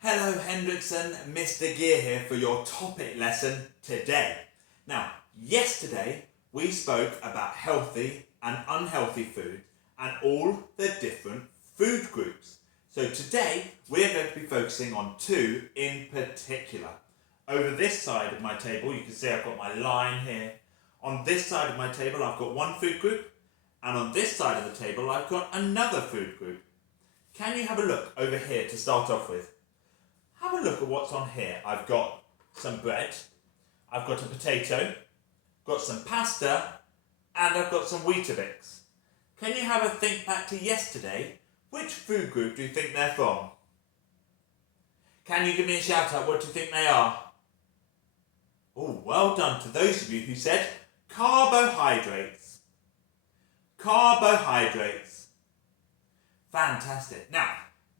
Hello Hendrickson, Mr. Gear here for your topic lesson today. Now, yesterday we spoke about healthy and unhealthy food and all the different food groups. So today we're going to be focusing on two in particular. Over this side of my table, you can see I've got my line here. On this side of my table I've got one food group, and on this side of the table I've got another food group. Can you have a look over here to start off with? Have a look at what's on here. I've got some bread, I've got a potato, got some pasta, and I've got some Weetabix. Can you have a think back to yesterday? Which food group do you think they're from? Can you give me a shout out? What do you think they are? Oh, well done to those of you who said carbohydrates. Carbohydrates. Fantastic. Now,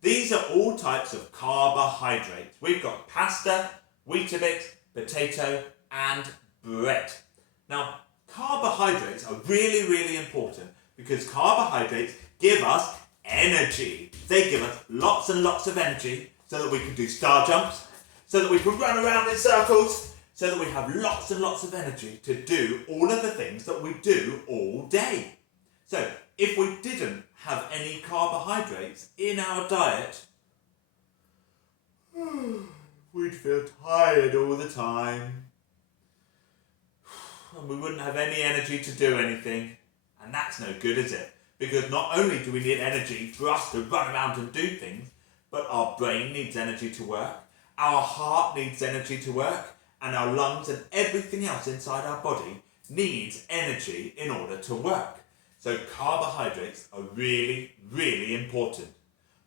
these are all types of carbohydrates. We've got pasta, Weetabix, potato, and bread. Now, carbohydrates are really important because carbohydrates give us energy. They give us lots and lots of energy so that we can do star jumps, so that we can run around in circles, so that we have lots and lots of energy to do all of the things that we do all day. So, if we didn't have any carbohydrates in our diet, we'd feel tired all the time. And we wouldn't have any energy to do anything. And that's no good, is it? Because not only do we need energy for us to run around and do things, but our brain needs energy to work, our heart needs energy to work, and our lungs and everything else inside our body needs energy in order to work. So carbohydrates are really important.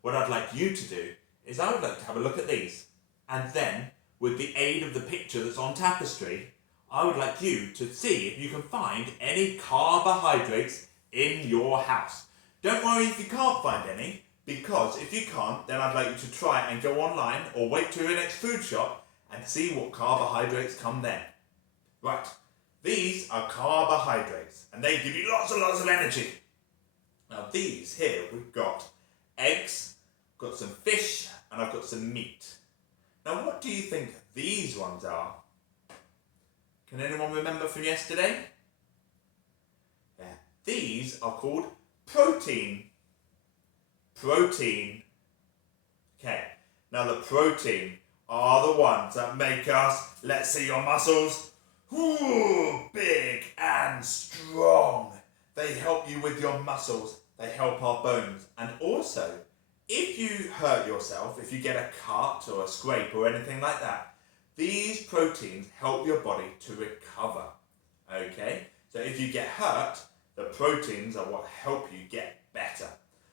What I'd like you to do is I would like to have a look at these, and then with the aid of the picture that's on tapestry, I would like you to see if you can find any carbohydrates in your house. Don't worry if you can't find any, because if you can't, then I'd like you to try and go online or wait till your next food shop and see what carbohydrates come then. Right. These are carbohydrates, and they give you lots and lots of energy. Now these here, we've got eggs, got some fish, and I've got some meat. Now what do you think these ones are? Can anyone remember from yesterday? Yeah, these are called protein. Protein. Okay, now the protein are the ones that make us, let's see your muscles, big and strong. They help you with your muscles. They help our bones. And also, if you hurt yourself, if you get a cut or a scrape or anything like that, these proteins help your body to recover. Okay? So if you get hurt, the proteins are what help you get better.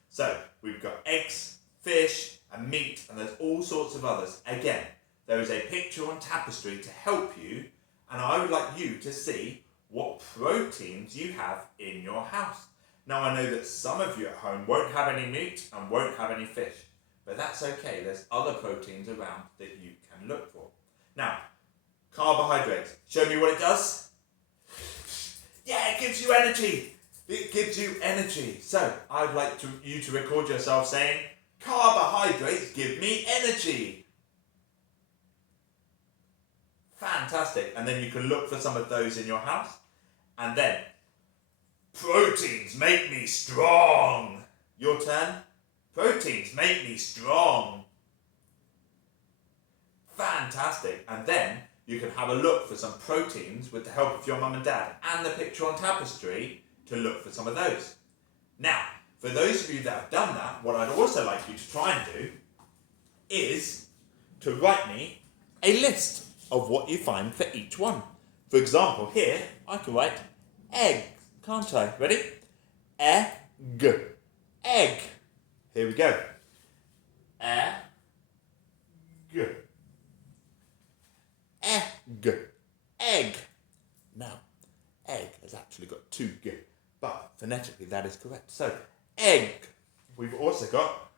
So we've got eggs, fish, and meat, and there's all sorts of others. Again, there is a picture on tapestry to help you, and I would like you to see what proteins you have in your house. Now I know that some of you at home won't have any meat and won't have any fish, but that's okay. There's other proteins around that you can look for. Now, carbohydrates. Show me what it does. Yeah, it gives you energy. It gives you energy. So I'd like you to record yourself saying, carbohydrates give me energy. Fantastic. And then you can look for some of those in your house. And then, proteins make me strong. Your turn. Proteins make me strong. Fantastic. And then you can have a look for some proteins with the help of your mum and dad and the picture on tapestry to look for some of those. Now, for those of you that have done that, what I'd also like you to try and do is to write me a list of what you find for each one. For example, here I can write egg, can't I? Ready? Egg. Egg. Here we go. Egg. Egg. Egg. Now, egg has actually got two g, but phonetically that is correct. So, egg. We've also got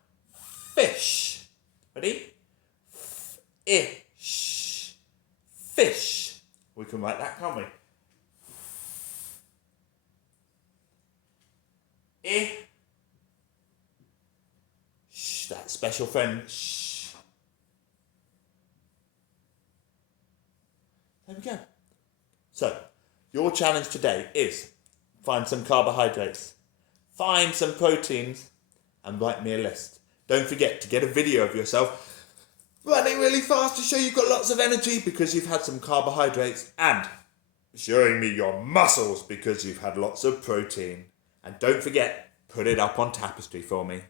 fish. Ready? Fish. Fish. We can write that, can't we? That special friend. So, your challenge today is find some carbohydrates, find some proteins, and write me a list. Don't forget to get a video of yourself running really fast to show you've got lots of energy because you've had some carbohydrates, and showing me your muscles because you've had lots of protein. And don't forget, put it up on Tapestry for me.